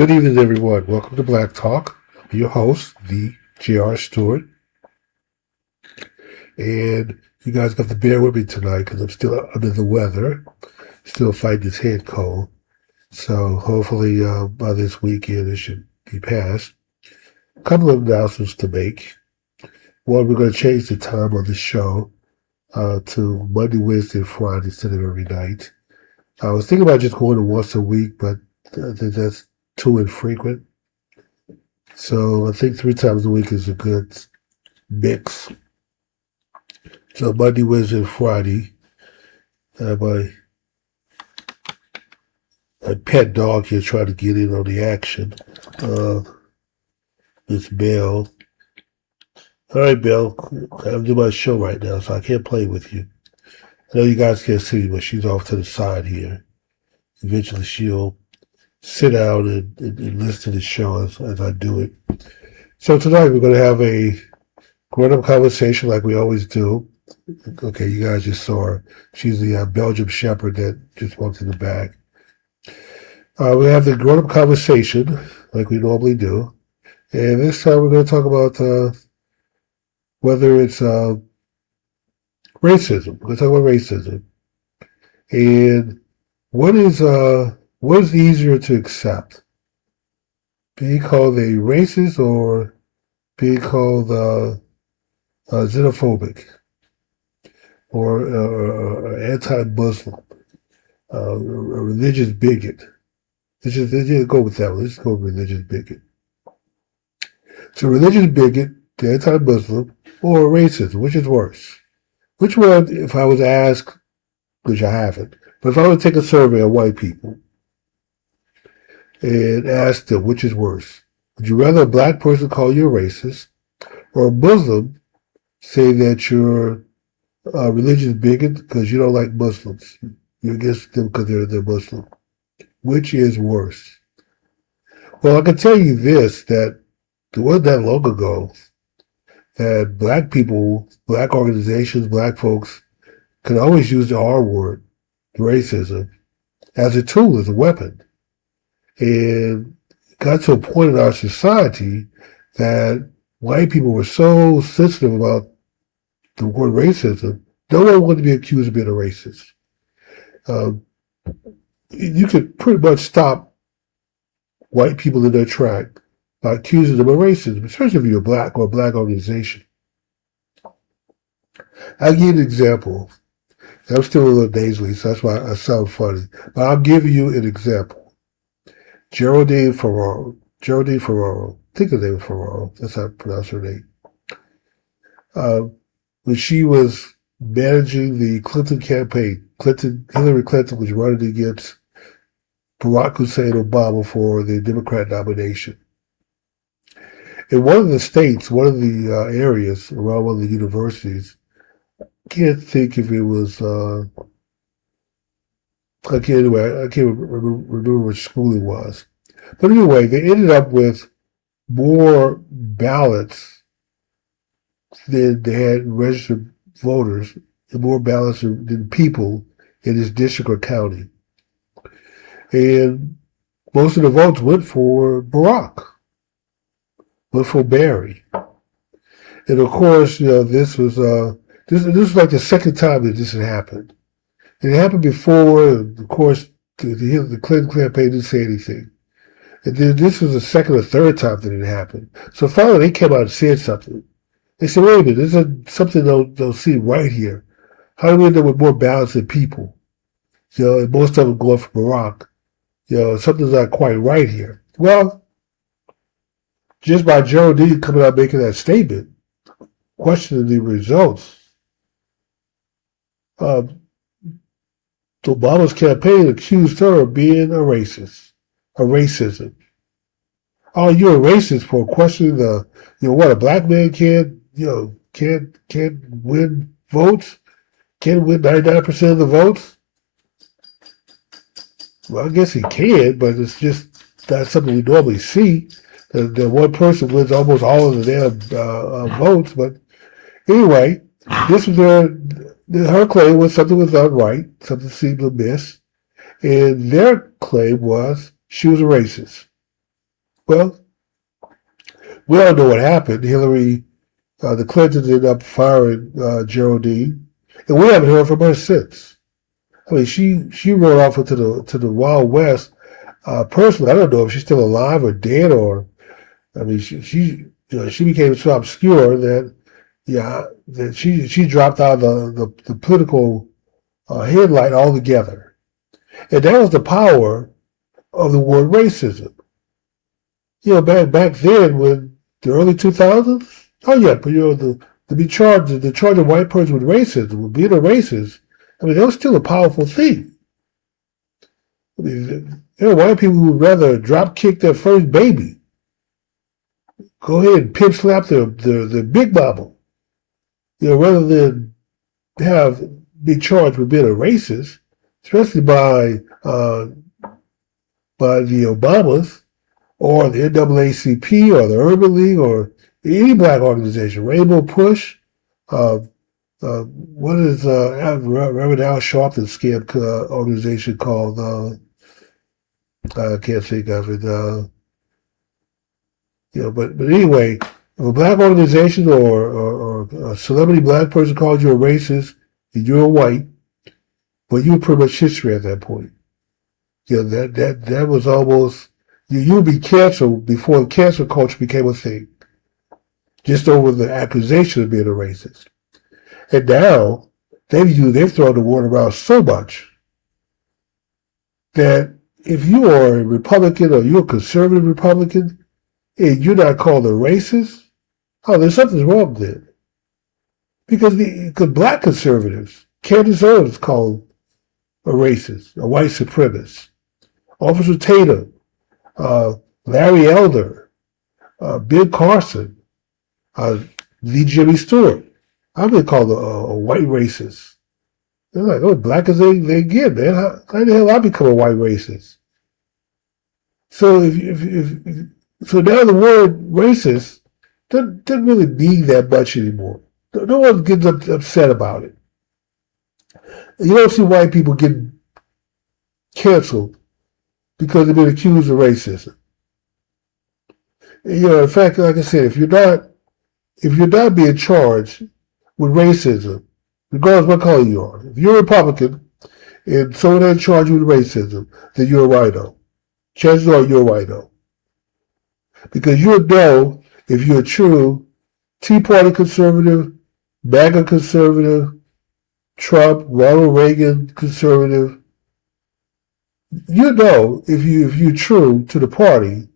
Good evening, everyone. Welcome to Black Talk. I'm your host, the J.R. Stewart. And you guys got to bear with me tonight because I'm still under the weather, still fighting this head cold. So hopefully by this weekend it should be past. A couple of announcements to make. One, we're going to change the time of the show to Monday, Wednesday, and Friday instead of every night. I was thinking about just going to once a week, but I think that's too infrequent. So I think 3 times a week is a good mix. So Monday, Wednesday, and Friday, my pet dog here trying to get in on the action. It's Belle. All right, Belle, I'm doing my show right now, so I can't play with you. I know you guys can't see me, but she's off to the side here. Eventually she'll sit down and listen to the show as I do it. So tonight we're going to have a grown-up conversation like we always do. Okay, you guys just saw her. She's the Belgian Shepherd that just walked in the back. We have the grown-up conversation like we normally do. And this time we're going to talk about whether it's racism. We're going to talk about racism. And what is easier to accept? Being called a racist or being called xenophobic or anti-Muslim, a religious bigot? Let's just go with that one. Let's go with religious bigot. So religious bigot, the anti-Muslim, or racism, which is worse? Which one, if I was asked, which I haven't, but if I would take a survey of white people and ask them which is worse, would you rather a black person call you a racist or a Muslim say that you're a religious bigot because you don't like Muslims? You're against them because they're Muslim. Which is worse? Well, I can tell you this, that it wasn't that long ago that black people, black organizations, black folks could always use the R word, racism, as a tool, as a weapon. And it got to a point in our society that white people were so sensitive about the word racism, no one wanted to be accused of being a racist. You could pretty much stop white people in their track by accusing them of racism, especially if you're black or a black organization. I'll give you an example. I'm still a little nasally, so that's why I sound funny. But I'll give you an example. Geraldine Ferraro. I think her name is Ferraro. That's how I pronounce her name. When she was managing the Clinton campaign, Hillary Clinton was running against Barack Hussein Obama for the Democrat nomination. In one of the states, one of the areas around one of the universities, I can't think if it was, I can't remember which school it was. But anyway, they ended up with more ballots than they had registered voters, and more ballots than people in this district or county. And most of the votes went for Barack, went for Barry. And of course, this was like the second time that this had happened. It happened before, and of course, the Clinton campaign didn't say anything. And then this was the second or third time that it happened. So finally, they came out and said something. They said, wait a minute, this is something they'll see right here. How do we end up with more ballots than people? And most of them going for Barack. Something's not quite right here. Well, just by Geraldine coming out making that statement, questioning the results, Obama's campaign accused her of being a racist, a racism. Oh, you're a racist for questioning what a black man can't win votes, can't win 99% of the votes. Well, I guess he can, but it's just not something we normally see. That one person wins almost all of the damn votes. But anyway, this was her claim was something was done right, something seemed amiss, and their claim was she was a racist. Well, we all know what happened. The Clintons ended up firing Geraldine, and we haven't heard from her since. I mean, she rode off into the Wild West. Personally, I don't know if she's still alive or dead, or I mean, she became so obscure that that she dropped out of the political headlight altogether, and that was the power of the word racism. Back then, when the early 2000s, oh yeah, but the charge of white person with racism, with being a racist, I mean, that was still a powerful thing. I mean, there are white people who would rather drop kick their first baby, go ahead and pimp slap their big mama, rather than be charged with being a racist, especially by the Obamas or the NAACP or the Urban League or any black organization, Rainbow Push. What is Reverend Al Sharpton's scam organization called? I can't think of it. But anyway, if a black organization or a celebrity black person calls you a racist and you're white, well, you were pretty much history at that point. That was almost you'd be canceled before cancel culture became a thing, just over the accusation of being a racist. And now they've thrown the word around so much that if you are a Republican or you're a conservative Republican and you're not called a racist, there's something wrong there. Because black conservatives, Candace Owens is called a racist, a white supremacist. Officer Tatum, Larry Elder, Bill Carson, the Jimmy Stewart. I've been called a white racist. They're like, oh, black as they get, man. How the hell I become a white racist? So so now the word racist doesn't really mean that much anymore. No one gets upset about it. You don't see white people getting canceled because they've been accused of racism. In fact, like I said, if you're not being charged with racism, regardless of what color you are, if you're a Republican and someone has charged you with racism, then you're a white-o. Chances are you're a white-o. Because you'll know if you're a true Tea Party conservative, MAGA conservative, Trump, Ronald Reagan conservative, you know if you're true to the party,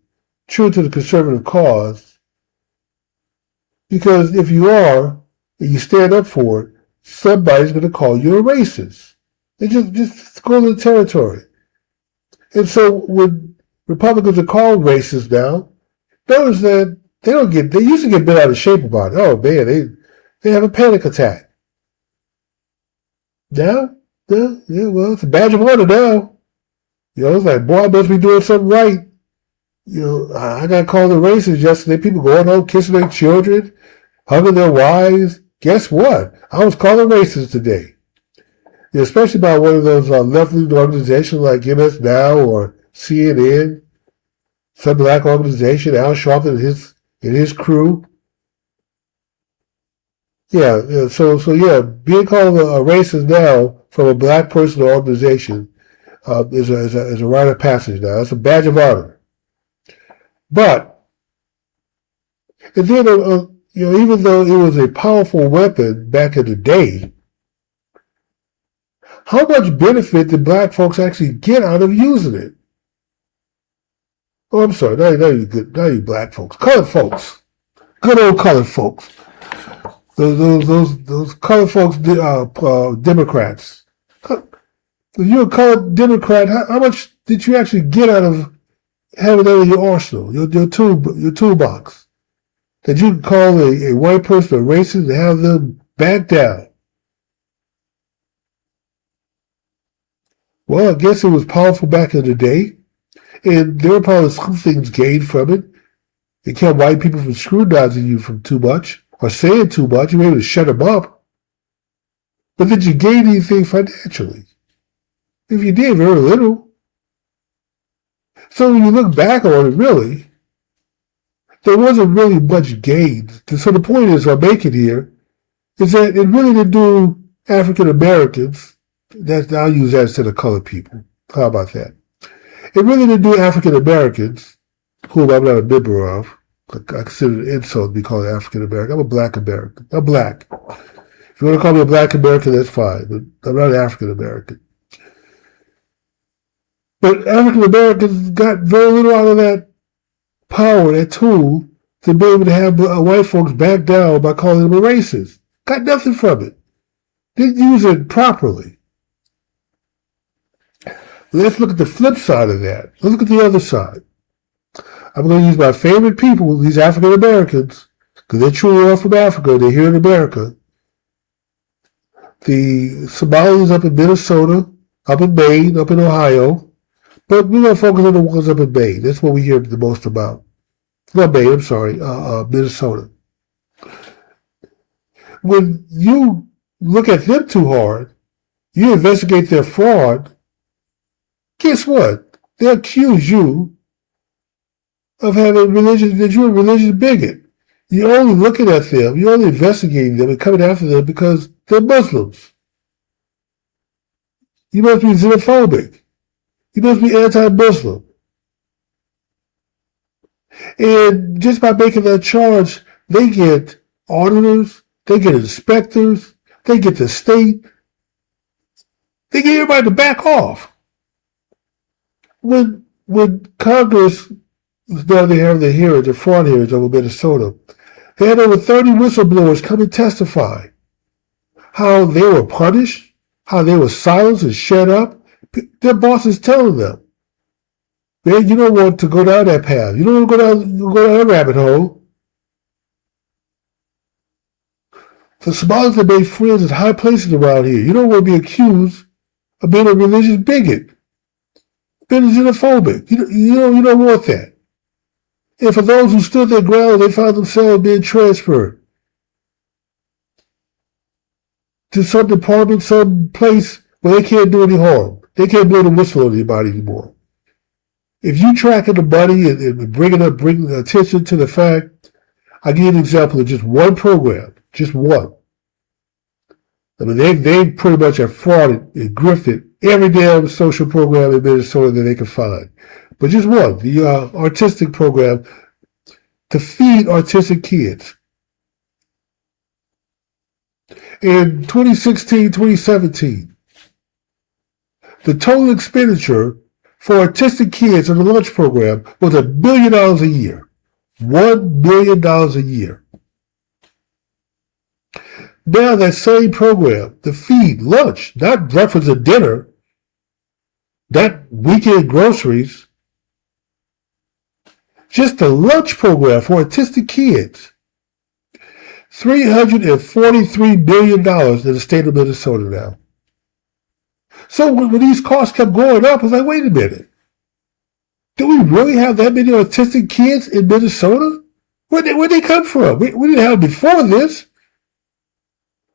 true to the conservative cause, because if you are and you stand up for it, somebody's going to call you a racist. They just go to the territory. And so when Republicans are called racist now, notice that they used to get bent out of shape about it. Oh man, they have a panic attack. Now, well, it's a badge of honor now. It's like, boy, I must be doing something right. I got called a racist yesterday. People going home, kissing their children, hugging their wives. Guess what? I was called a racist today. Especially by one of those left-leaning organizations like MS Now or CNN, some black organization, Al Sharpton and his crew. So being called a racist now from a black person or organization is a rite of passage now. It's a badge of honor. But, and then, even though it was a powerful weapon back in the day, how much benefit did black folks actually get out of using it? Oh, I'm sorry, now you black folks. Colored folks. Good old colored folks. Those colored folks, Democrats. If you're a colored Democrat, how much did you actually get out of having that in your arsenal, your toolbox? That you can call a white person a racist and have them back down? Well, I guess it was powerful back in the day, and there were probably some things gained from it. It kept white people from scrutinizing you from too much or saying too much. You were able to shut them up. But did you gain anything financially? If you did, very little. So when you look back on it, really, there wasn't really much gain. So the point is, I'm making here, is that it really didn't do African Americans, I'll use that instead of colored people. How about that? It really didn't do African Americans, whom I'm not a member of. I consider it an insult to be called African American. I'm a black American. I'm black. If you want to call me a black American, that's fine, but I'm not an African American. But African Americans got very little out of that power, that tool, to be able to have white folks back down by calling them a racist. Got nothing from it. Didn't use it properly. Let's look at the flip side of that. Let's look at the other side. I'm going to use my favorite people, these African Americans, because they're truly all from Africa. They're here in America. The Somalis up in Minnesota, up in Maine, up in Ohio. But we're going to focus on the ones up in Maine. That's what we hear the most about. Not Maine, I'm sorry, Minnesota. When you look at them too hard, you investigate their fraud, guess what? They accuse you of having religion, that you're a religious bigot. You're only looking at them, you're only investigating them and coming after them because they're Muslims. You must be xenophobic. You must be anti-Muslim. And just by making that charge, they get auditors, they get inspectors, they get the state, they get everybody to back off. When Congress was down there having the hearings, the fraud hearings over Minnesota, they had over 30 whistleblowers come and testify how they were punished, how they were silenced and shut up. Their bosses telling them, man, you don't want to go down that path. You don't want to go down that rabbit hole. The Somalis have made friends at high places around here. You don't want to be accused of being a religious bigot, being xenophobic. You don't want that. And for those who stood their ground, they found themselves being transferred to some department, some place where they can't do any harm. They can't blow the whistle on anybody anymore. If you tracking the money and bringing attention to the fact, I'll give you an example of just one program, just one. I mean, they pretty much have frauded and grifted every damn social program in Minnesota that they can find. But just one, the artistic program to feed autistic kids. In 2016, 2017, the total expenditure for autistic kids in the lunch program was $1 billion a year. $1 billion a year. Now that same program, to feed lunch, not breakfast and dinner, not weekend groceries, just the lunch program for autistic kids, $343 billion in the state of Minnesota now. So when these costs kept going up, I was like, wait a minute. Do we really have that many autistic kids in Minnesota? Where'd they come from? We didn't have them before this.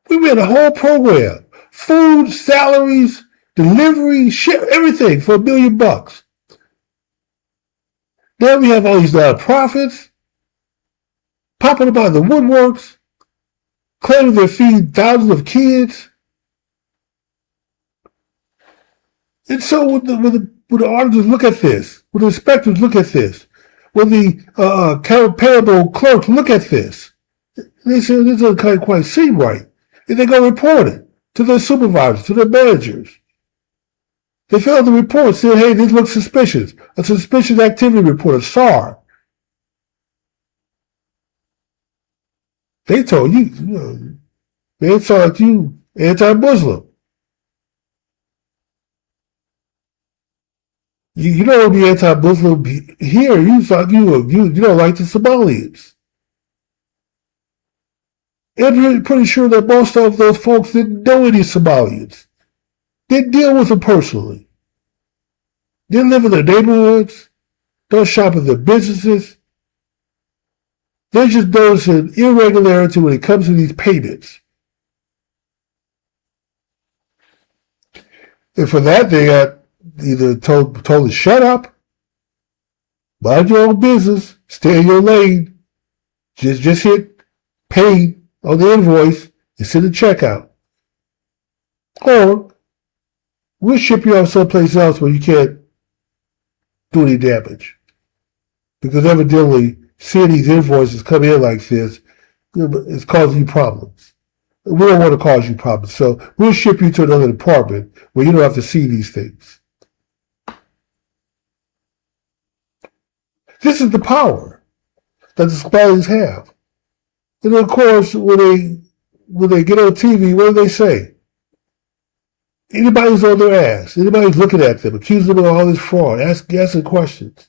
We made a whole program. Food, salaries, delivery, shit, everything for $1 billion. Now we have all these nonprofits popping up out of the woodworks, claiming they feed thousands of kids. And so when the auditors look at this, when the inspectors look at this, when the payable clerks look at this, they say this doesn't quite seem right. And they go report it to their supervisors, to their managers. They fill out the report saying, hey, this looks suspicious. A suspicious activity report, a SAR. They told you, they thought you anti-Muslim. You don't want to be anti-Muslim here. You thought you don't like the Somalians. And I'm pretty sure that most of those folks didn't know any Somalians. Didn't deal with them personally. Didn't live in their neighborhoods. Don't shop at their businesses. They're just noticing irregularity when it comes to these payments. And for that, they got either told to shut up, mind your own business, stay in your lane, Just hit pay on the invoice and send a check out. Or we'll ship you off someplace else where you can't do any damage. Because evidently, seeing these invoices come in like this, it's causing you problems. We don't want to cause you problems. So we'll ship you to another department where you don't have to see these things. This is the power that the Somalis have. And of course, when they get on TV, what do they say? Anybody who's on their ass, anybody who's looking at them, accusing them of all this fraud, asking questions,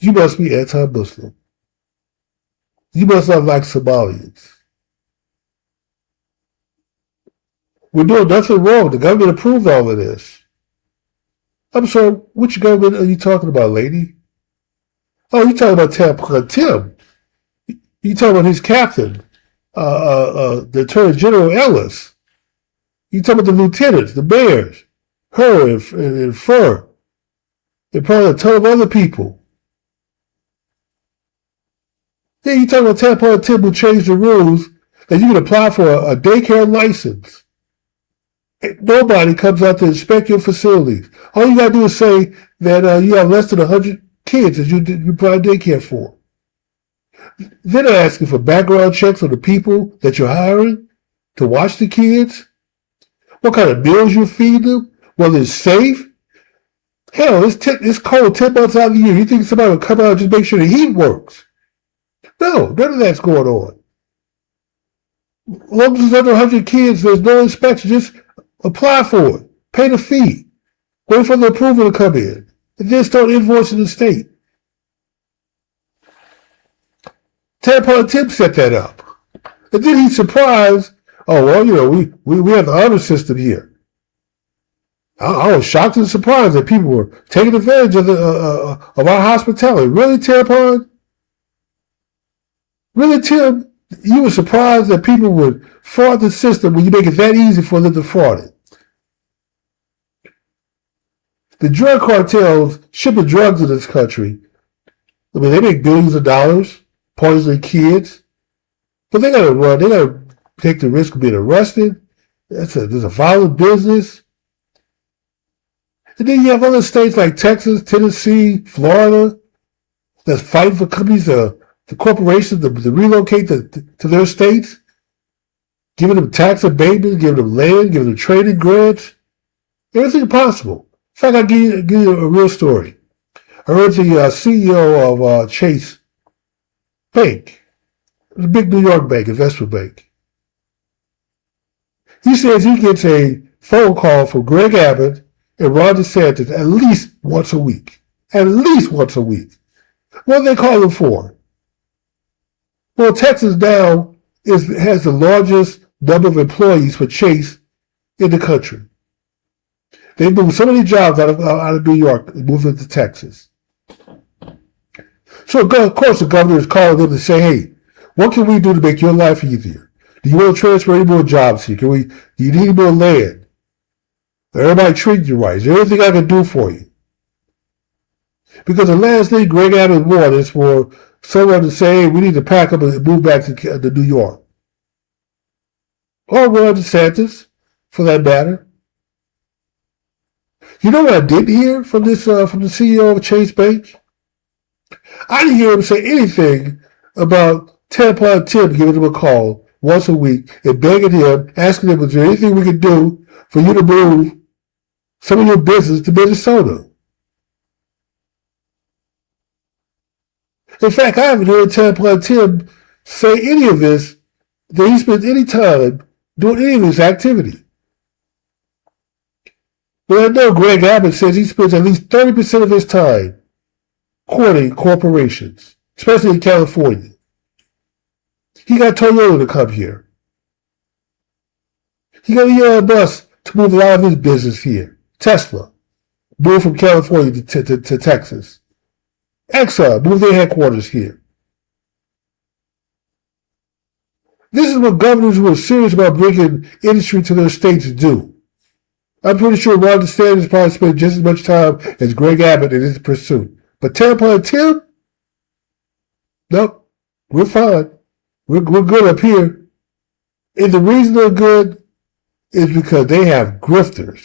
you must be anti-Muslim. You must not like Somalians. We're doing nothing wrong. The government approved all of this. I'm sorry, which government are you talking about, lady? Oh, you're talking about Tim. You're talking about his captain, the Attorney General Ellis. You're talking about the lieutenants, the mayors, her and Fur, and probably a ton of other people. Yeah, you're talking about Tampon Tim who changed the rules that you can apply for a daycare license. Nobody comes out to inspect your facilities. All you got to do is say that you have less than 100 kids that you provide daycare for. They're not asking for background checks on the people that you're hiring to watch the kids. What kind of meals you feed them? Whether it's safe. Hell, it's cold 10 months out of the year. You think somebody will come out and just make sure the heat works? No, none of that's going on. As long as there's under 100 kids, there's no inspection. Just apply for it. Pay the fee. Wait for the approval to come in. And then start invoicing the state. Tampon Tim set that up. And then he's surprised, oh, well, we have the honor system here. I was shocked and surprised that people were taking advantage of our hospitality. Really, Tampon? Really, Tim? You were surprised that people would fraud the system when you make it that easy for them to fraud it. The drug cartels shipping drugs in this country, I mean, they make billions of dollars, poisoning kids, but they gotta take the risk of being arrested. There's a violent business. And then you have other states like Texas, Tennessee, Florida, that's fighting for companies, the corporations to relocate to their states, giving them tax abatements, giving them land, giving them training grants, everything possible. In fact, I'll give you a real story. I heard the CEO of Chase Bank, a big New York bank, investment bank. He says he gets a phone call from Greg Abbott and Ron DeSantis at least once a week. At least once a week. What do they call him for? Well, Texas now has the largest number of employees for Chase in the country. They've moved so many jobs out of New York and moved them to Texas. So, of course, the governor is calling them to say, hey, what can we do to make your life easier? Do you want to transfer any more jobs here? Do you need more land? Everybody treating you right. Is there anything I can do for you? Because the last thing Greg Abbott wants is for someone to say, hey, we need to pack up and move back to New York. Or Ron DeSantis, for that matter. You know what I didn't hear from the CEO of Chase Bank? I didn't hear him say anything about Tampon Tim giving him a call once a week and begging him, asking him, is there anything we can do for you to move some of your business to Minnesota? In fact, I haven't heard Tampon Tim say any of this, that he spends any time doing any of this activity. But I know Greg Abbott says he spends at least 30% of his time courting corporations, especially in California. He got Toyota to come here. He got Elon Musk to move a lot of his business here. Tesla, moved from California to Texas. Exxon, moved their headquarters here. This is what governors who are serious about bringing industry to their states do. I'm pretty sure Ron DeSantis probably spent just as much time as Greg Abbott in his pursuit. But Tampon Tim? Nope, we're fine. We're good up here. And the reason they're good is because they have grifters.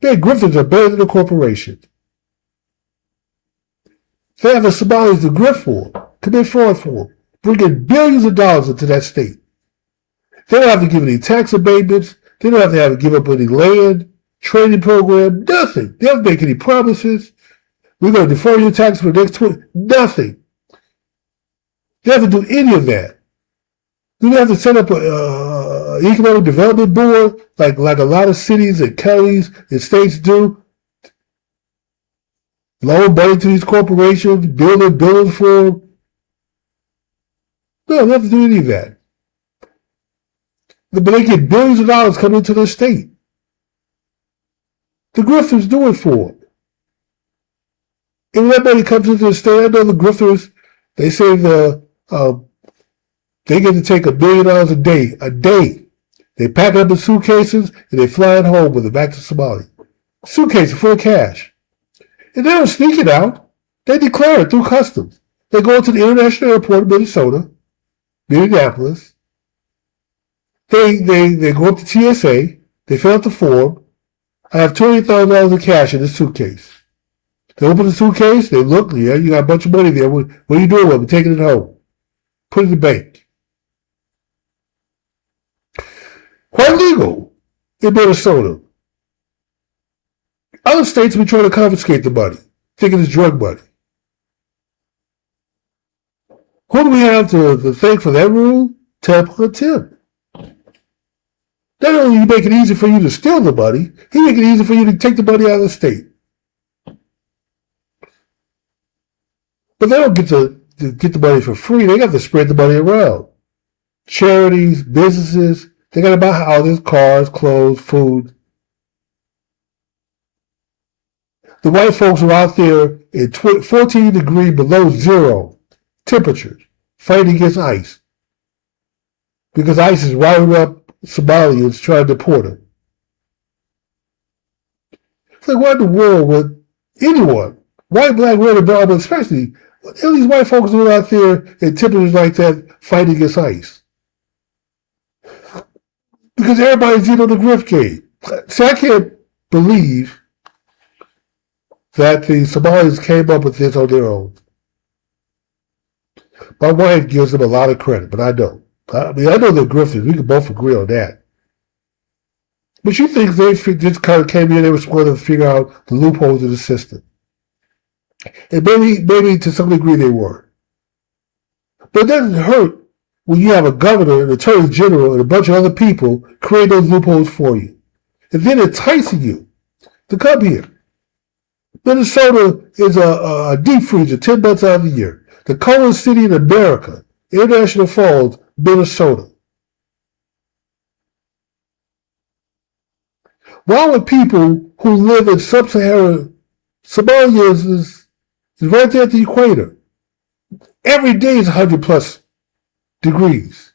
Their grifters are better than the corporation. They have the Somalis to grift for, commit fraud for, bringing billions of dollars into that state. They don't have to give any tax abatements. They don't have to give up any land, training program, nothing. They don't make any promises. We're going to defer your tax for the next 20, nothing. They have to do any of that. You don't have to set up an economic development board like a lot of cities and counties and states do. Loan money to these corporations, building for them. No, they don't have to do any of that. But they get billions of dollars coming into their state. The grifters do it for them. And when that money comes into the state, I know the grifters, they say they get to take $1 billion a day. They pack it up in suitcases and they fly it home with it back to Somalia. Suitcases full of cash. And they don't sneak it out. They declare it through customs. They go to the international airport in Minneapolis. They go up to TSA. They fill out the form. I have $20,000 in cash in this suitcase. They open the suitcase. They look. Yeah, you got a bunch of money there. What are you doing with it? We're taking it home. Put it in the bank. Quite legal in Minnesota. Other states have been trying to confiscate the money, thinking it's drug money. Who do we have to thank for that rule? Tampa Tim. Not only he make it easy for you to steal the money, he make it easy for you to take the money out of the state. But they don't get the money for free. They got to spread the money around. Charities, businesses, they got to buy houses, cars, clothes, food. The white folks are out there in 14 degrees below zero temperatures, fighting against ICE. Because ICE is rounding up Somalians trying to deport them. It's like, what in the world would anyone, white, black, red, or brown, but especially, what are these white folks doing out there in temperatures like that fighting against ICE? Because everybody's in on the grift game. See, I can't believe that the Somalis came up with this on their own. My wife gives them a lot of credit, but I don't. I mean, I know they're grifters. We can both agree on that. But she thinks they just kind of came in, they were going to figure out the loopholes of the system. And maybe to some degree they were. But it doesn't hurt when you have a governor, an attorney general, and a bunch of other people create those loopholes for you. And then enticing you to come here. Minnesota is a deep freezer 10 months out of the year. The coldest city in America, International Falls, Minnesota. Why would people who live in sub-Saharan Somalia is right there at the equator? Every day is 100 plus degrees.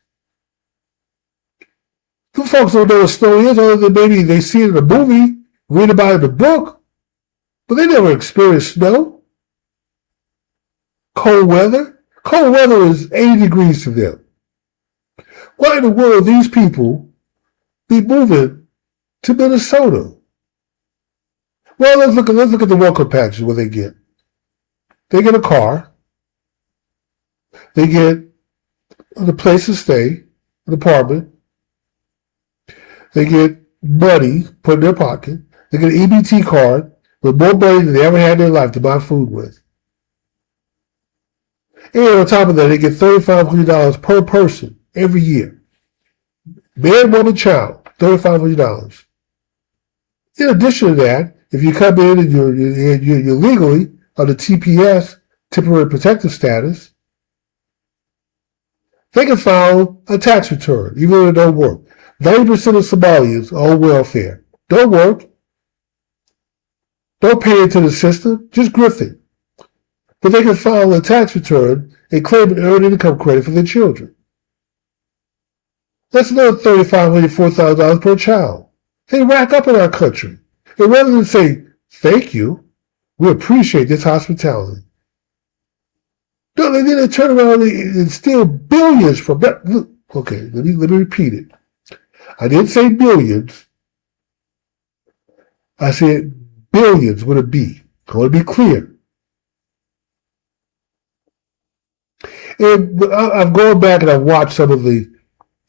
You folks don't know what snow is, other than maybe they see it in a movie, read about it in a book, but they never experienced snow. Cold weather. Cold weather is 80 degrees to them. Why in the world these people be moving to Minnesota? Well, let's look at the welcome package, what they get. They get a car. They get a place to stay, an apartment. They get money put in their pocket. They get an EBT card with more money than they ever had in their life to buy food with. And on top of that, they get $3,500 per person every year. Man, woman, child, $3,500. In addition to that, if you come in and you're legally under TPS, temporary protective status, they can file a tax return, even though they don't work. 90% of Somalians are on welfare. Don't work. Don't pay into the system. Just grifting. But they can file a tax return and claim an earned income credit for their children. That's another $3,500, $4,000 per child. They rack up in our country. And rather than say, thank you, we appreciate this hospitality. No, then they turn around and steal billions from that. Look, okay, let me repeat it. I didn't say billions. I said billions with a B. I want to be clear. And I've gone back and I've watched some of the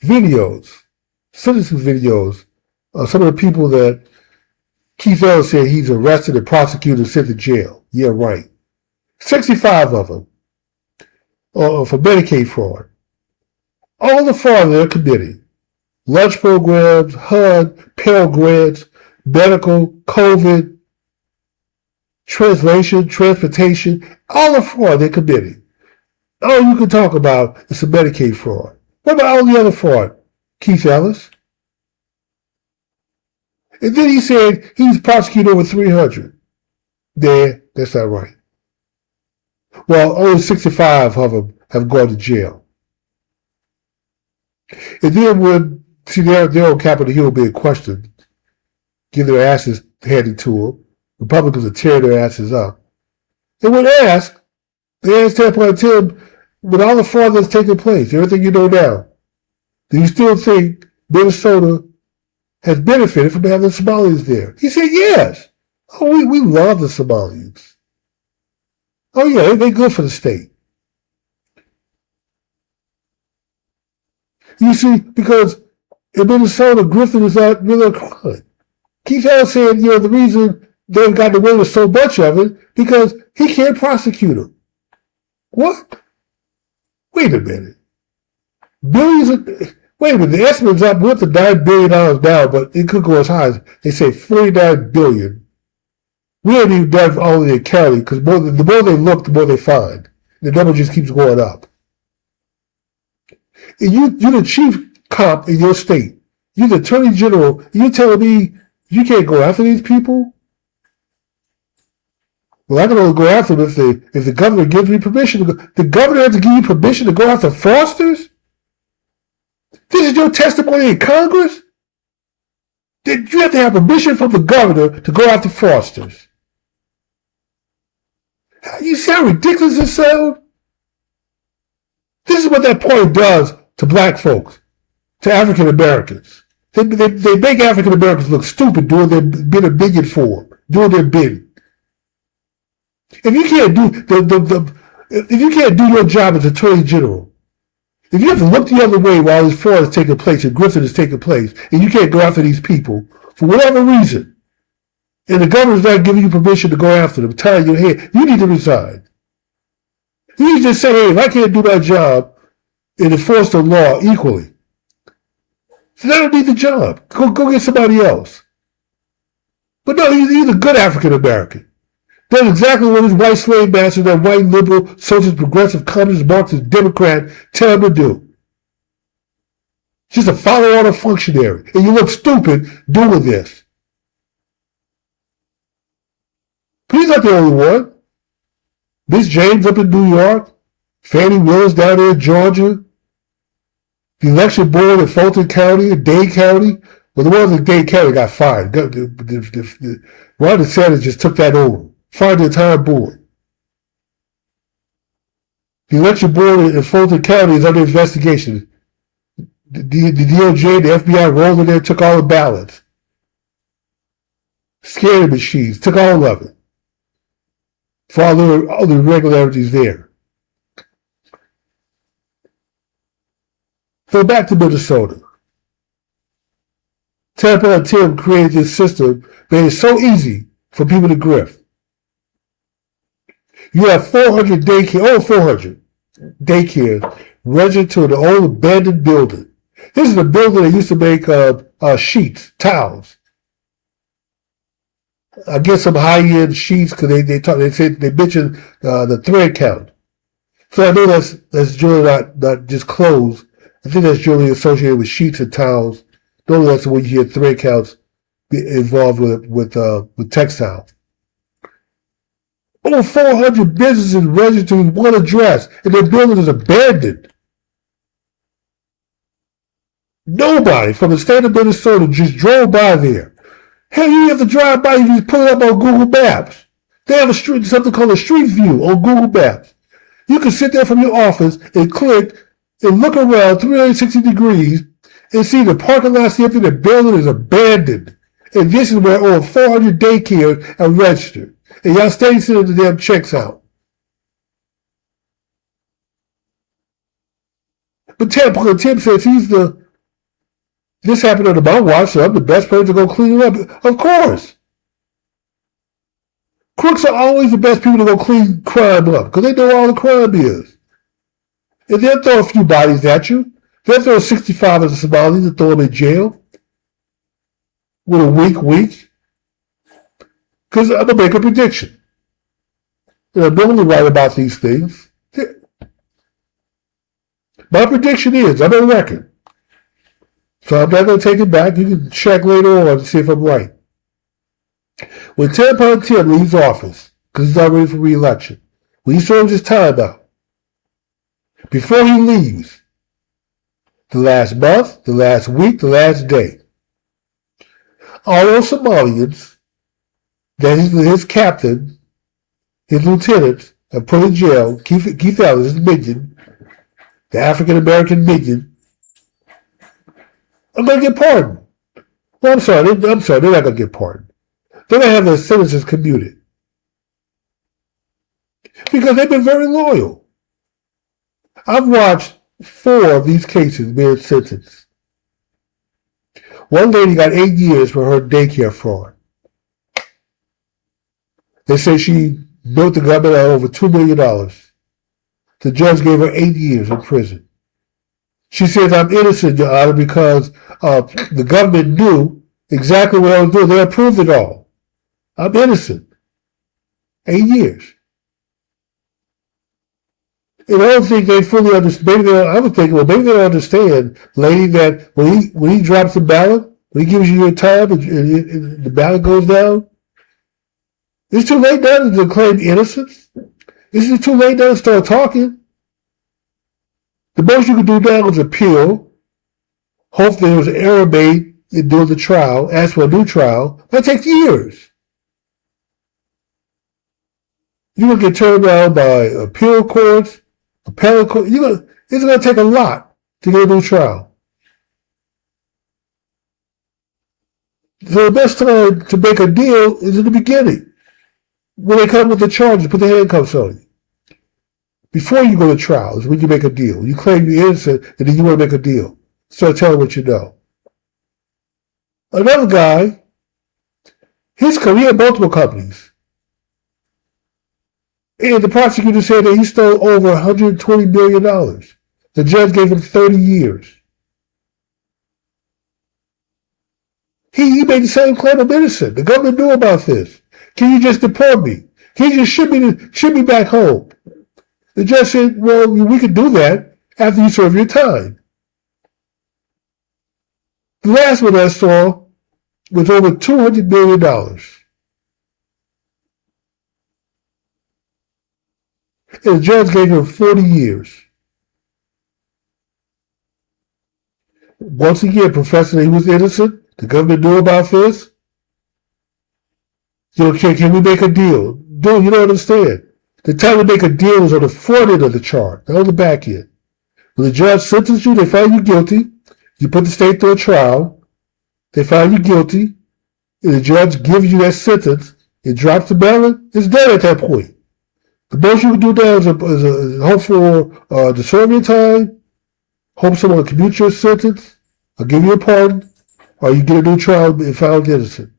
videos, citizen videos, some of the people that Keith Ellis said he's arrested and prosecuted and sent to jail. Yeah, right. 65 of them for Medicaid fraud. All the fraud they're committing. Lunch programs, HUD, Pell Grants, medical, COVID, translation, transportation, all the fraud they're committing. All you can talk about is some Medicaid fraud. What about all the other fraud? Keith Ellis? And then he said he's prosecuted over 300. That's not right. Well, only 65 of them have gone to jail. And then when, they're on Capitol Hill being questioned, get their asses handed to them, Republicans are tearing their asses up. And when asked, they asked Tampon Tim, with all the fraud that's taking place, everything you know now, do you still think Minnesota has benefited from having the Somalis there? He said, yes. Oh, we love the Somalians. Oh, yeah, they're good for the state. You see, because in Minnesota, Griffin is not really a crime. Keith Ellis said, the reason they've gotten away with so much of it, because he can't prosecute them. What? Wait a minute. Wait a minute, the estimate's up with the $9 billion now, but it could go as high as, they say, $49 billion. We haven't even done all of the accounting, because the more they look, the more they find. The number just keeps going up. And you're the chief cop in your state. You're the attorney general. You're telling me you can't go after these people? Well, I can only go after them if the governor gives me permission to go. The governor has to give you permission to go after fraudsters? This is your testimony in Congress? Did you have to have permission from the governor to go after fraudsters? You see how ridiculous this sounds? This is what that point does to black folks, to African Americans. They make African Americans look stupid doing their bidding for them, doing their bidding. If you can't do if you can't do your job as Attorney General, if you have to look the other way while this fraud is taking place and Griffin is taking place, and you can't go after these people for whatever reason, and the governor's not giving you permission to go after them, tying your head, you need to resign. You need to say, hey, if I can't do my job and enforce the law equally, then I don't need the job. Go get somebody else. But no, he's a good African American. That's exactly what his white slave master, that white liberal, socialist, progressive, communist, Marxist, Democrat tell him to do. Just a follow-on functionary. And you look stupid doing this. But he's not the only one. Miss James up in New York, Fannie Willis down there in Georgia, the election board in Fulton County, Dade County. Well, the ones in Dade County got fired. Ron DeSantis just took that over. Fired the entire board. The election board in Fulton County is under investigation. The DOJ, the FBI rolled in there, took all the ballots. Scanning machines, took all of it. For all the irregularities there. So back to Minnesota. Tampon Tim created this system, made it so easy for people to grift. You have 400 daycares registered to an old abandoned building. This is a building that used to make sheets, towels. I get some high-end sheets because they mentioned the thread count. So I know that's generally not just clothes. I think that's generally associated with sheets and towels. Normally that's when you hear thread counts involved with textile. Over 400 businesses registered with one address, and their building is abandoned. Nobody from the state of Minnesota just drove by there. Hell, you have to drive by, you just pull it up on Google Maps. They have something called a street view on Google Maps. You can sit there from your office and click and look around 360 degrees and see the parking lot's empty, the building is abandoned. And this is where over 400 daycares are registered. And y'all stay sending the damn checks out. But Tim says this happened under my watch, so I'm the best person to go clean it up. Of course. Crooks are always the best people to go clean crime up because they know all the crime is. And they'll throw a few bodies at you. They'll throw 65 of the Somalis and throw them in jail with a week. Because I'm going to make a prediction. And I'm normally right about these things. My prediction is, I'm on record. So I'm not going to take it back. You can check later on to see if I'm right. When Tampon Tim leaves office, because he's not ready for re-election, when he serves his time out, before he leaves, the last month, the last week, the last day, all those Somalians that his captain, his lieutenant, have put in jail, Keith Ellis, his minion, the African-American minion, I'm going to get pardoned. Well, I'm sorry, they're not going to get pardoned. They're going to have their sentences commuted. Because they've been very loyal. I've watched 4 of these cases being sentenced. One lady got 8 years for her daycare fraud. They say she built the government out over $2 million. The judge gave her 8 years in prison. She says, I'm innocent, Your Honor, because the government knew exactly what I was doing. They approved it all. I'm innocent. 8 years. And I don't think they fully understand. I was thinking, well, maybe they don't understand, lady, that when he drops the ballot, when he gives you your time and the ballot goes down, it's too late now to claim innocence. It's too late now to start talking. The most you can do now is appeal. Hopefully there was an error made in doing the trial, ask for a new trial. That takes years. You're going to get turned around by appeal courts, appellate courts. It's going to take a lot to get a new trial. So the best time to make a deal is in the beginning. When they come with the charges, put the handcuffs on you. Before you go to trial is when you make a deal. You claim you're innocent, and then you want to make a deal. Start telling what you know. Another guy, he had multiple companies. And the prosecutor said that he stole over $120 million. The judge gave him 30 years. He made the same claim of innocent. The government knew about this. Can you just deport me? Can you just ship me back home? The judge said, well, we can do that after you serve your time. The last one I saw was over $200 million. And the judge gave him 40 years. Once again, professing that he was innocent, the government knew about this. So, can we make a deal? Dude, you don't understand. The time to make a deal is on the front end of the chart, not on the back end. When the judge sentenced you, they find you guilty. You put the state through a trial. They find you guilty. And the judge gives you that sentence. It drops the ballot. It's done at that point. The most you can do now is hope for to serve your time, hope someone will commute your sentence, or give you a pardon, or you get a new trial and found innocent.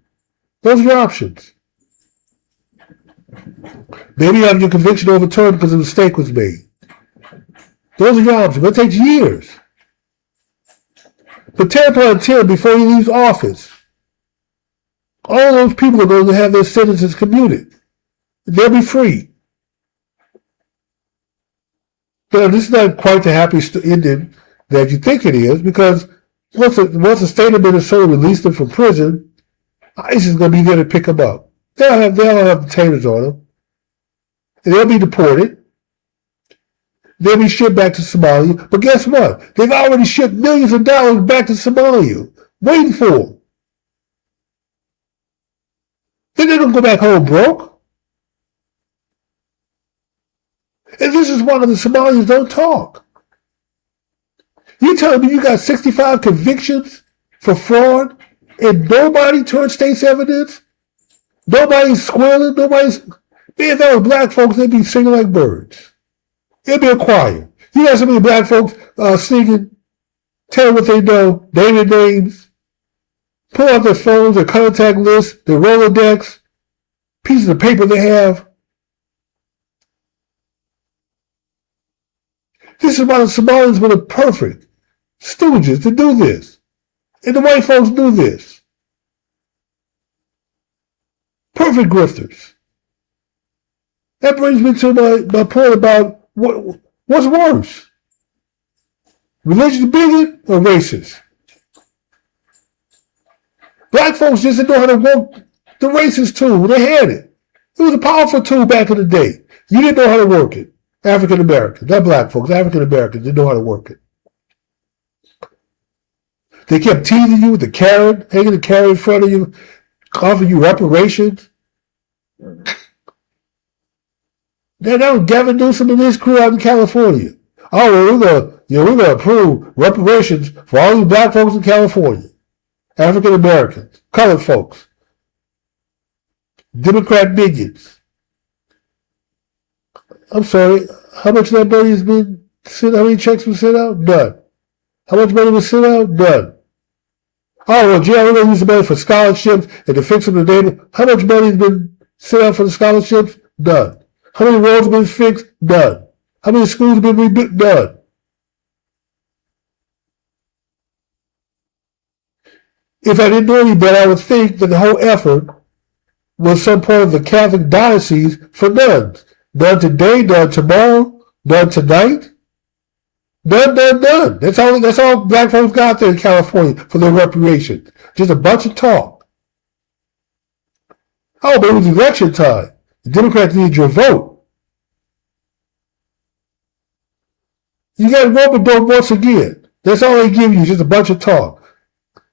Those are your options. Maybe you have your conviction overturned because a mistake was made. Those are your options. It takes years. But Tampon Tim, before he leaves office, all those people are going to have their sentences commuted. They'll be free. But this is not quite the happy ending that you think it is, because once the state of Minnesota released them from prison, ICE is going to be there to pick them up. They'll have detainers on them. And they'll be deported. They'll be shipped back to Somalia. But guess what? They've already shipped millions of dollars back to Somalia, waiting for them. Then they're going to go back home broke. And this is why the Somalians don't talk. You telling me you got 65 convictions for fraud and nobody turned state's evidence? Nobody's squealing, nobody's... Man, if that was black folks, they'd be singing like birds. It'd be a choir. You got so many black folks singing, telling what they know, naming names, pull out their phones, their contact lists, their Rolodex, pieces of paper they have. This is why the Somalians were the perfect stooges to do this. And the white folks do this. Perfect grifters. That brings me to my point about what's worse? Religious bigot or racist? Black folks just didn't know how to work the racist tool. They had it. It was a powerful tool back in the day. You didn't know how to work it. African Americans, not black folks, African Americans didn't know how to work it. They kept teasing you with the carrot, hanging the carrot in front of you, offering you reparations. That was Gavin Newsom and his crew out in California. Oh, well, we're gonna approve reparations for all you black folks in California, African Americans, colored folks, Democrat minions. I'm sorry, how much of that money has been sent? How many checks were sent out? None. How much money was sent out? None. Oh, well, gee, we're going to use the money for scholarships and to fix them in the neighborhood. How much money has been sent out for the scholarships? None. How many roads have been fixed? None. How many schools have been rebuilt? None. If I didn't know any better, I would think that the whole effort was some part of the Catholic diocese for nuns. None today, none tomorrow, none tonight. None. That's all black folks got there in California for their reparations. Just a bunch of talk. Oh, but it was election time. The Democrats need your vote. You got to vote, but don't once again. That's all they give you, just a bunch of talk.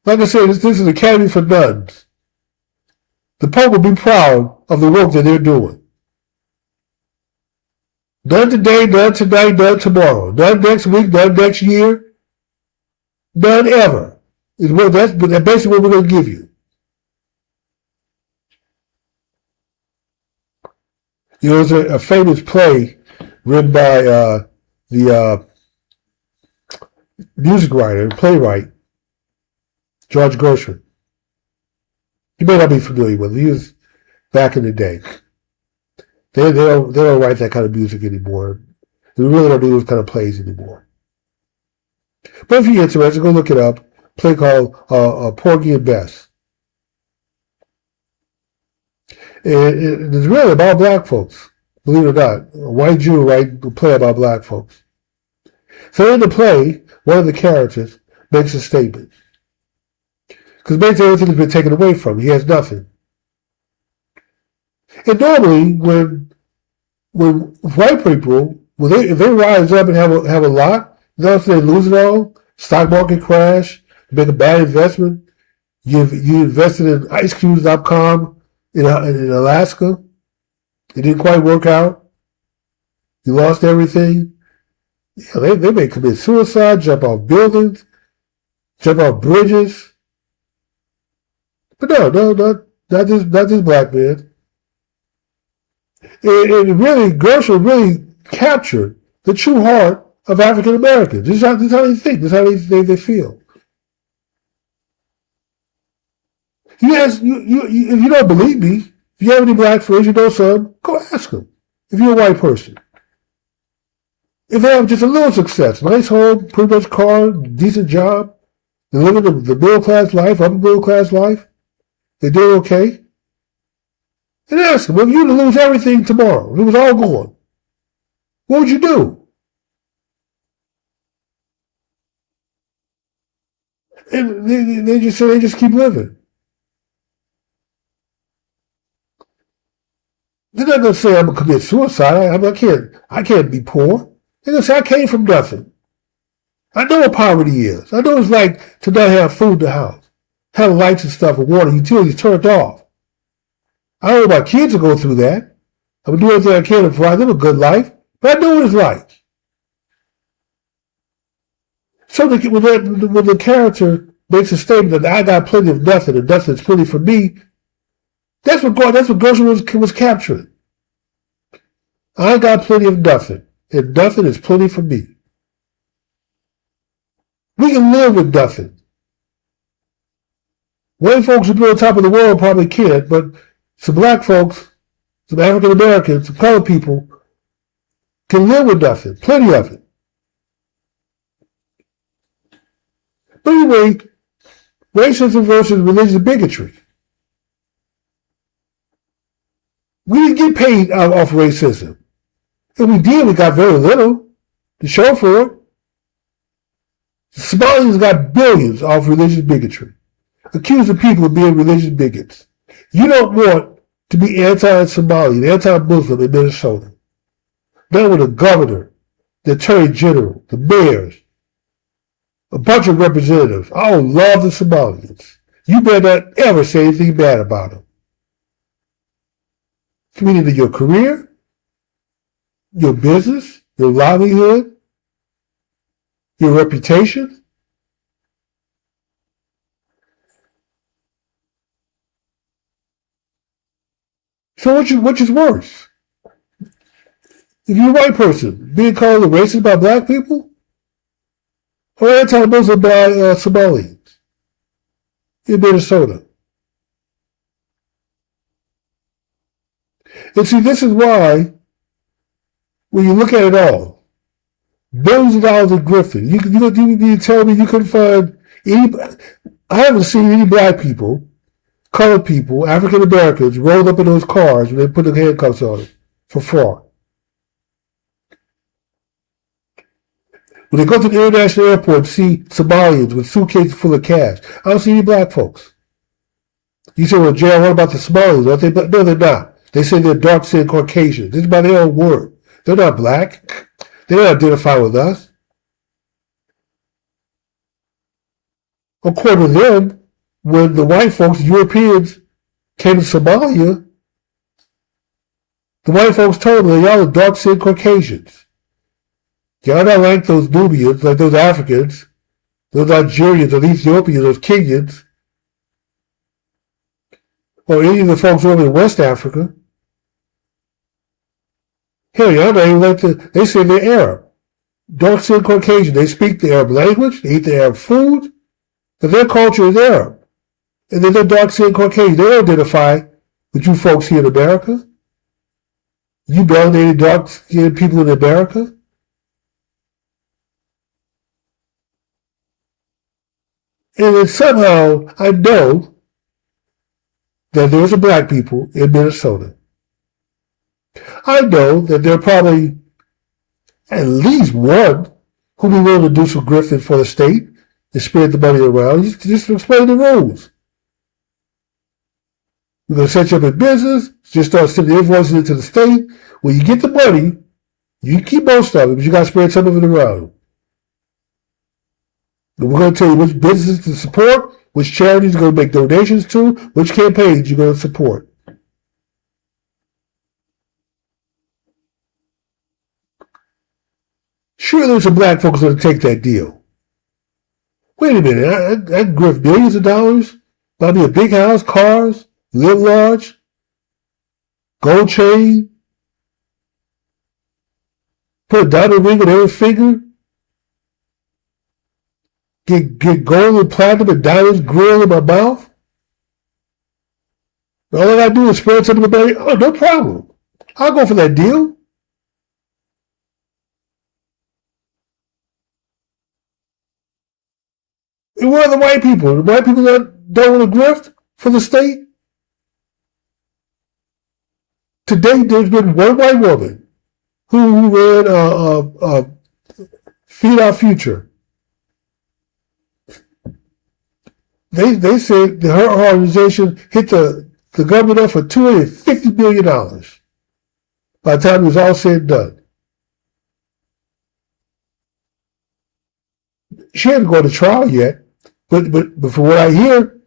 Like I said, this is an academy for nuns. The Pope will be proud of the work that they're doing. None today, none tonight, none tomorrow. None next week, none next year. None ever. That's basically what we're going to give you. You know, there's a famous play written by the music writer and playwright, George Gershwin. You may not be familiar with him. He was back in the day. They don't write that kind of music anymore. They really don't do those kind of plays anymore. But if you're interested, go look it up. A play called Porgy and Bess. And it's really about black folks, believe it or not. A white Jew write a play about black folks. So in the play, one of the characters makes a statement. Because basically everything has been taken away from him. He has nothing. And normally, when white people, if they rise up and have a lot, if they lose it all, stock market crash, make a bad investment, you invested in icecubes.com in Alaska, it didn't quite work out, you lost everything. Yeah, they may commit suicide, jump off buildings, jump off bridges. But no, not this black man. And really, Gershwin really captured the true heart of African Americans. This is how they think. This is how they feel. If you don't believe me, if you have any black friends, you know some, go ask them. If you're a white person. If they have just a little success, nice home, pretty much car, decent job, they're living the middle class life, upper middle class life, they're doing okay. And ask them, if you were to lose everything tomorrow, if it was all gone, what would you do? And they just say they just keep living. They're not going to say I'm going to commit suicide. I can't be poor. They're going to say I came from nothing. I know what poverty is. I know what it's like to not have food in the house, have lights and stuff and water, utilities turned off. I don't know my kids will go through that. I'm going to do everything I can to provide them a good life, But I know what it's like. So when the character makes a statement that I got plenty of nothing and nothing's plenty for me, that's what Gershwin was capturing. I got plenty of nothing, and nothing is plenty for me. We can live with nothing. White folks who be on top of the world probably can't, but some black folks, some African Americans, some colored people can live with nothing, plenty of it. But anyway, racism versus religious bigotry. We didn't get paid off racism. If we did, we got very little to show for it. Somalians got billions off religious bigotry, accusing people of being religious bigots. You don't want to be anti-Somali, anti-Muslim in Minnesota. Not with a governor, the attorney general, the mayors, a bunch of representatives. I don't love the Somalians. You better not ever say anything bad about them. Meaning to your career, your business, your livelihood, your reputation. So which is worse? If you're a white person, being called a racist by black people, or anti-Muslim by Somalians in Minnesota. And see, this is why, when you look at it all, billions of dollars in Griffin, you tell me you couldn't find any, I haven't seen any black people, colored people, African Americans rolled up in those cars when they put the handcuffs on them for fraud. When they go to the international airport and see Somalians with suitcases full of cash, I don't see any black folks. You say, well, Gerald, what about the Somalians? No, they're not. They say they're dark-skinned Caucasian. This is by their own word. They're not black. They don't identify with us. According to them, when the white folks, Europeans, came to Somalia, the white folks told them, y'all are dark-skinned Caucasians. Y'all not like those Nubians, like those Africans, those Nigerians, those Ethiopians, those Kenyans, or any of the folks over in West Africa. Hell, y'all not even like they say they're Arab. Dark-skinned Caucasian. They speak the Arab language, they eat the Arab food, but their culture is Arab. And then they're dark-skinned Caucasian. They don't identify with you folks here in America. You melanated dark-skinned people in America. And then somehow I know that there's a black people in Minnesota. I know that there are probably at least one who will be willing to do some grifting for the state and spread the money around. Just explain the rules. We're going to set you up in business, just start sending invoices into the state. When you get the money, you can keep most of it, but you got to spread some of it around. And we're going to tell you which businesses to support, which charities you're going to make donations to, which campaigns you're going to support. Sure, there's some black folks going to take that deal. Wait a minute, I can grift millions of dollars, buy me a big house, cars, live large, gold chain, put a diamond ring on every finger, get gold and platinum and diamonds grilled in my mouth. And all I gotta do is spread something about it. Oh, no problem. I'll go for that deal. And where are the white people? The white people that don't want to grift for the state? To date, there's been one white woman who ran Feed Our Future. They said that her organization hit the government up for $250 million by the time it was all said and done. She hadn't gone to trial yet, but from what I hear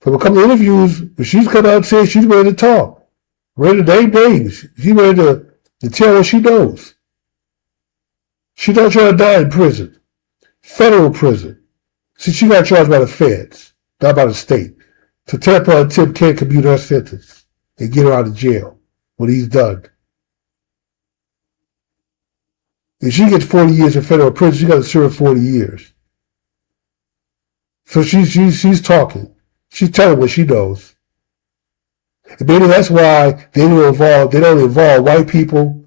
from a couple of interviews, she's come out and said she's ready to talk, ready to name names. She's ready to tell what she knows. She's not trying to die in prison. Federal prison. See, she got charged by the feds, not by the state. So Tampa and Tim can't commute her sentence and get her out of jail when he's done. If she gets 40 years in federal prison, she got to serve 40 years. So she's talking. She's telling what she knows. And maybe that's why they don't involve white people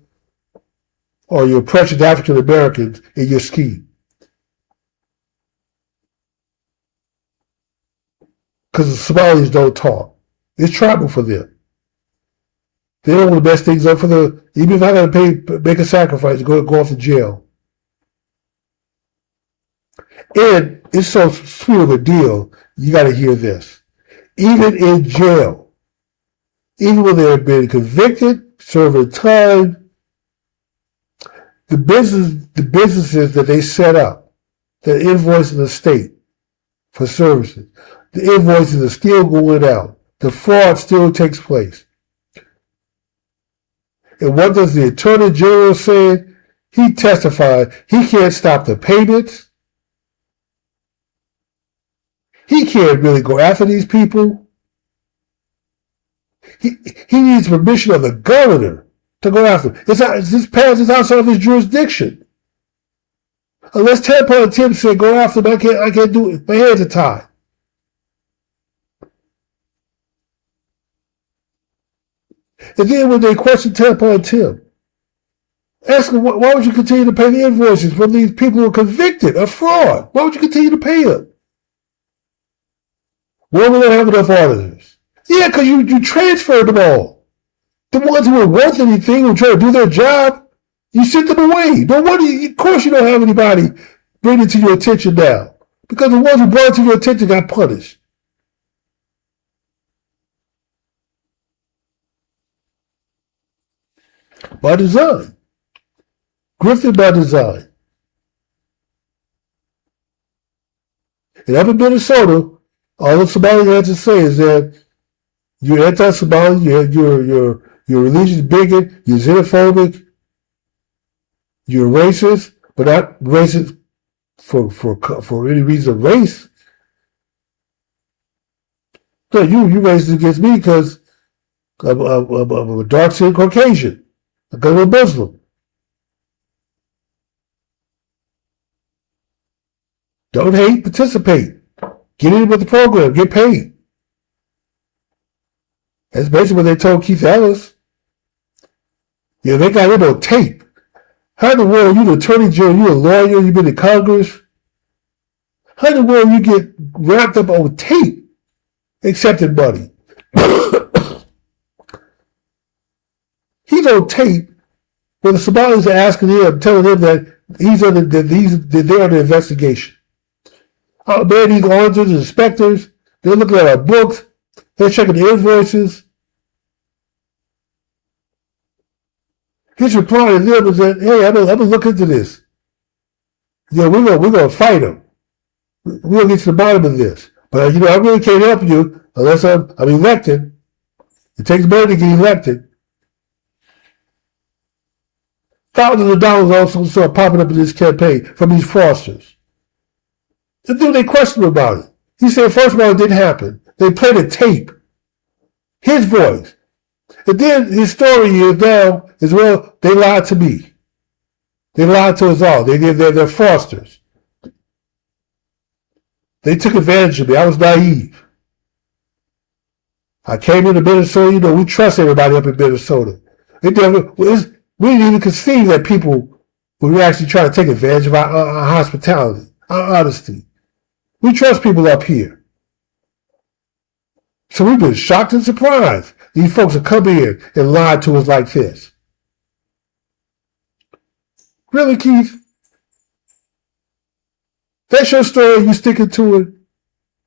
or your precious African Americans in your scheme. Because the Somalis don't talk. It's tribal for them. They don't want to mess things up for the, even if I got to make a sacrifice, go off to jail. And it's so sweet of a deal, you got to hear this. Even in jail, even when they've been convicted, serving time, the businesses that they set up, that invoice the state for services, the invoices are still going out. The fraud still takes place. And what does the Attorney General say? He testified he can't stop the payments. He can't really go after these people. He needs permission of the governor to go after them. This pass is outside of his jurisdiction. Unless Tampa and Tim say go after them, I can't do it. My hands are tied. And then when they question Tampa and Tim, ask them, why would you continue to pay the invoices from these people who are convicted of fraud? Why would you continue to pay them? Well, we don't have enough auditors. Yeah, because you transferred them all. The ones who are worth anything, who try to do their job, you sent them away. No wonder, of course you don't have anybody bring it to your attention now. Because the ones who brought it to your attention got punished. By design. Grifted by design. And up in Minnesota, all the Somali had to say is that you're anti-Somali, you're religious bigot, you're xenophobic, you're racist, but not racist for any reason of race. No, you racist against me because I'm a dark-skinned Caucasian. Because I'm a Muslim. Don't hate, participate. Get in with the program, get paid. That's basically what they told Keith Ellis. Yeah, they got him on tape. How in the world, you the attorney general, you a lawyer, you been in Congress? How in the world you get wrapped up on tape accepting money? He's on tape when the Somalis are asking him, telling him that they're under investigation. Oh man, these auditors and inspectors, they're looking at our books, they're checking the invoices. His reply to them is that, hey, I'm gonna look into this. Yeah, we're gonna fight them. We're gonna get to the bottom of this. But I really can't help you unless I'm elected. It takes money to get elected. Thousands of dollars also start popping up in this campaign from these fraudsters. And then they question him about it. He said, first of all, it didn't happen. They played a tape. His voice. And then his story is now, as well, they lied to me. They lied to us all. They're fraudsters. They took advantage of me. I was naive. I came into Minnesota, we trust everybody up in Minnesota. We didn't even conceive that people would actually try to take advantage of our hospitality, our honesty. We trust people up here. So we've been shocked and surprised. These folks have come in and lied to us like this. Really, Keith? That's your story, you sticking to it?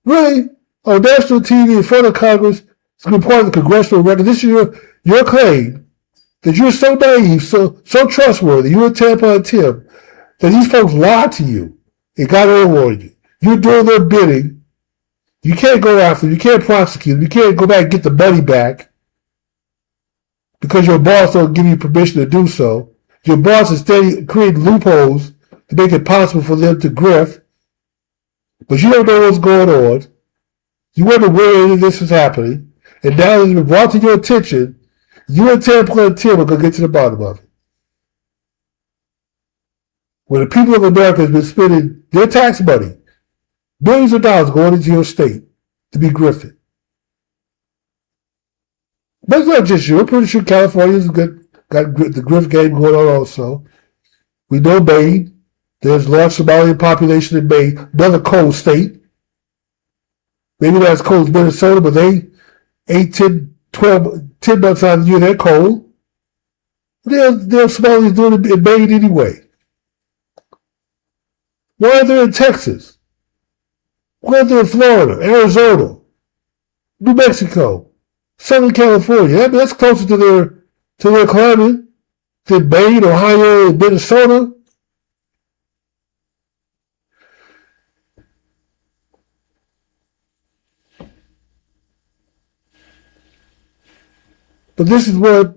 Really? On national TV in front of Congress, it's been part of the congressional record. This is your claim that you're so naive, so trustworthy, you and Tampa and Tim, that these folks lied to you and got over on you. You're doing their bidding. You can't go after them. You can't prosecute them. You can't go back and get the money back because your boss don't give you permission to do so. Your boss is steady creating loopholes to make it possible for them to grift, but you don't know what's going on. You wonder where any of this is happening, and now it's been brought to your attention. You and Tim are going to get to the bottom of it. When the people of America has been spending their tax money, billions of dollars going into your state to be grifted. But it's not just you. I'm pretty sure California's got the grift game going on also. We know Maine. There's a large Somalian population in Maine, another cold state. Maybe not as cold as Minnesota, but they 8, 10, 12, 10 months out of the year, they're cold. They're Somalians doing it in Maine anyway. Why are they in Texas? Why are they in Florida, Arizona, New Mexico, Southern California? I mean, that's closer to their climate than Maine, Ohio, and Minnesota. But this is what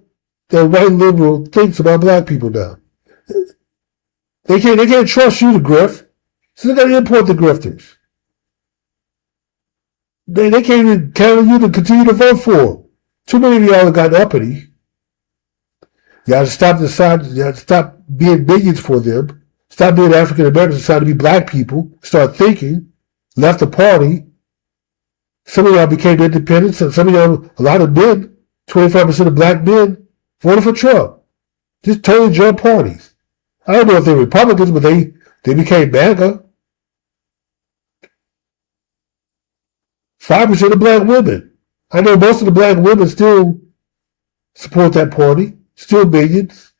the white liberal thinks about black people now. They can't trust you to grift, so they got to import the grifters. They can't even count on you to continue to vote for them. Too many of y'all have gotten uppity. You got to stop being bigots for them. Stop being African Americans, decide to be black people. Start thinking. Left the party. Some of y'all became independents, and some of y'all, a lot of men, 25% of black men, voted for Trump. Just totally jumped parties. I don't know if they're Republicans, but they became MAGA. 5% of black women. I know most of the black women still support that party. Still millions.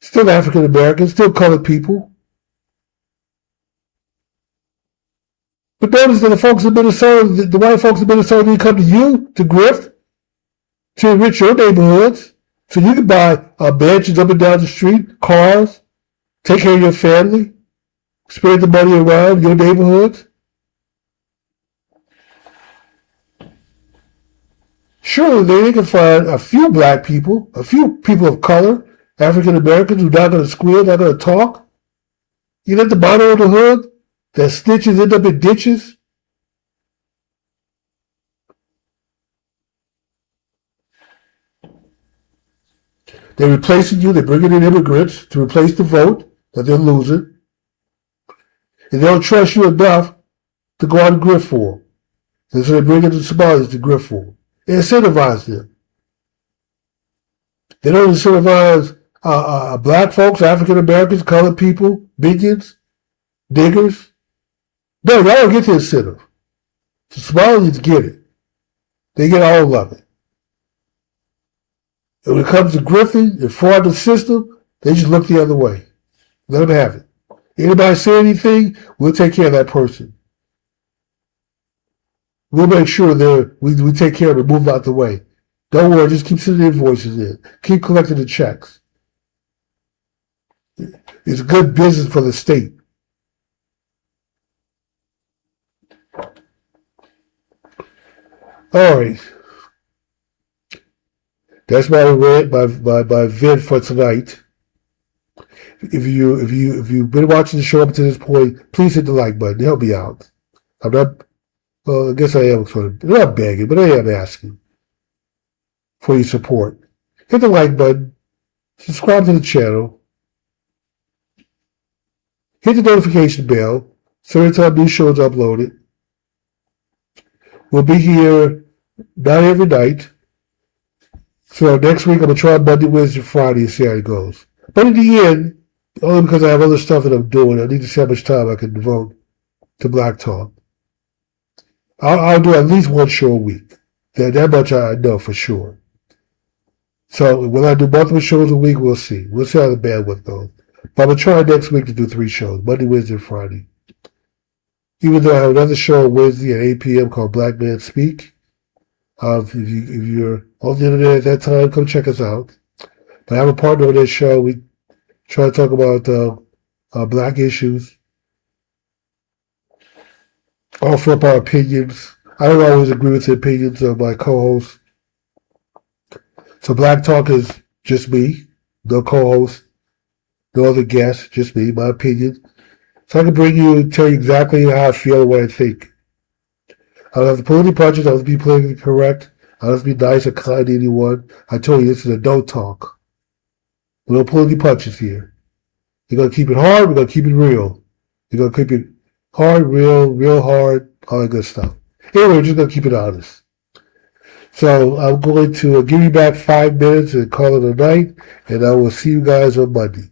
Still African Americans. Still colored people. But notice that the folks in Minnesota, the white folks in Minnesota, didn't come to you to grift, to enrich your neighborhoods, so you can buy mansions up and down the street, cars, take care of your family, spread the money around your neighborhoods. Surely they can find a few black people, a few people of color, African Americans who are not going to squeal, not going to talk. You at the bottom of the hood, that snitches end up in ditches. They're replacing you. They're bringing in immigrants to replace the vote that they're losing. And they don't trust you enough to go out and grift for them. And so they bring in the Somalis to grift for them. They incentivize them. They don't incentivize black folks, African Americans, colored people, bigots, diggers. No, y'all don't get the incentive. The Somalis get it. They get all of it. And when it comes to grifting and fraud the system, they just look the other way. Let them have it. Anybody say anything, we'll take care of that person. We'll make sure we take care of it, move out the way. Don't worry, just keep sending invoices in. Keep collecting the checks. It's good business for the state. All right. That's my rant, my vid for tonight. If you've been watching the show up to this point, please hit the like button. Help me out. I'm not. Well, I guess I am sort of not begging, but I am asking for your support. Hit the like button. Subscribe to the channel. Hit the notification bell so every time new shows are uploaded. We'll be here not every night. So next week I'm going to try Monday, Wednesday, Friday and see how it goes. But in the end, only because I have other stuff that I'm doing, I need to see how much time I can devote to Black Talk. I'll do at least one show a week. That much I know for sure. So when I do multiple shows a week, we'll see. We'll see how the bandwidth goes. But I'm going to try next week to do 3 shows, Monday, Wednesday, and Friday. Even though I have another show on Wednesday at 8 p.m. called Black Man Speak. If you're on the internet at that time, come check us out. But I have a partner on that show. We try to talk about black issues. Offer up our opinions. I don't always agree with the opinions of my co-hosts. So Black Talk is just me, the co-host. No other guests, just me, my opinion. So I can bring you and tell you exactly how I feel and what I think. I don't have to pull any punches. I don't have to be politically correct. I don't have to be nice or kind to anyone. I told you this is a don't talk. We don't pull any punches here. We're going to keep it hard. We're going to keep it real. We're going to keep it hard, real hard, all that good stuff. Anyway, we're just going to keep it honest. So I'm going to give you back 5 minutes and call it a night, and I will see you guys on Monday.